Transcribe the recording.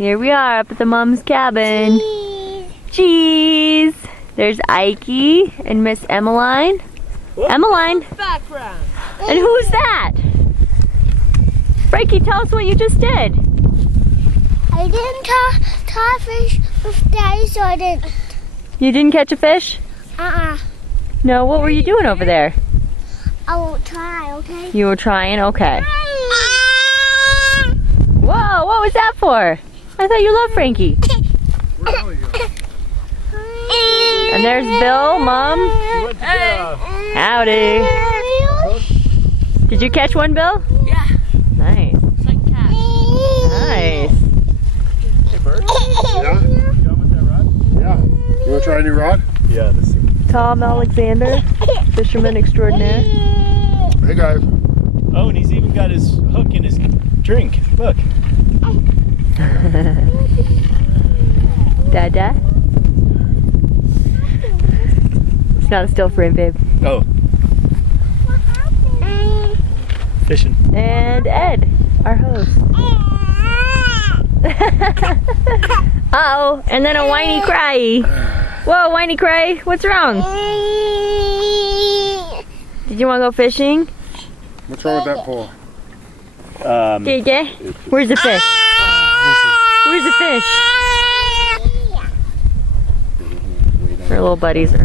Here we are up at the mom's cabin. Cheese! There's Ikey and Miss Emmeline. Emmeline! Background. And who's that? Frankie, tell us what you just did. I didn't tie fish with Daddy, so I didn't. You didn't catch a fish? No, what were you doing over there? I will try, okay? You were trying? Okay. Whoa, what was that for? I thought you loved Frankie. And there's Bill, Mom. Howdy. Did you catch one, Bill? Yeah. Nice. Second cast. Nice. Hey, Bert. Yeah? You done with that rod? Yeah. You want to try a new rod? Yeah, this thing. Tom Alexander, fisherman extraordinaire. Hey, guys. Oh, and he's even got his hook in his drink. Look. Dada. It's not a still frame, babe. Oh. Fishing. And Ed, our host. Uh-oh, and then a whiny cry. Whoa, whiny cry, what's wrong? Did you want to go fishing? What's wrong with that pole? Gege? Where's the fish? Where's the fish? Her little buddies are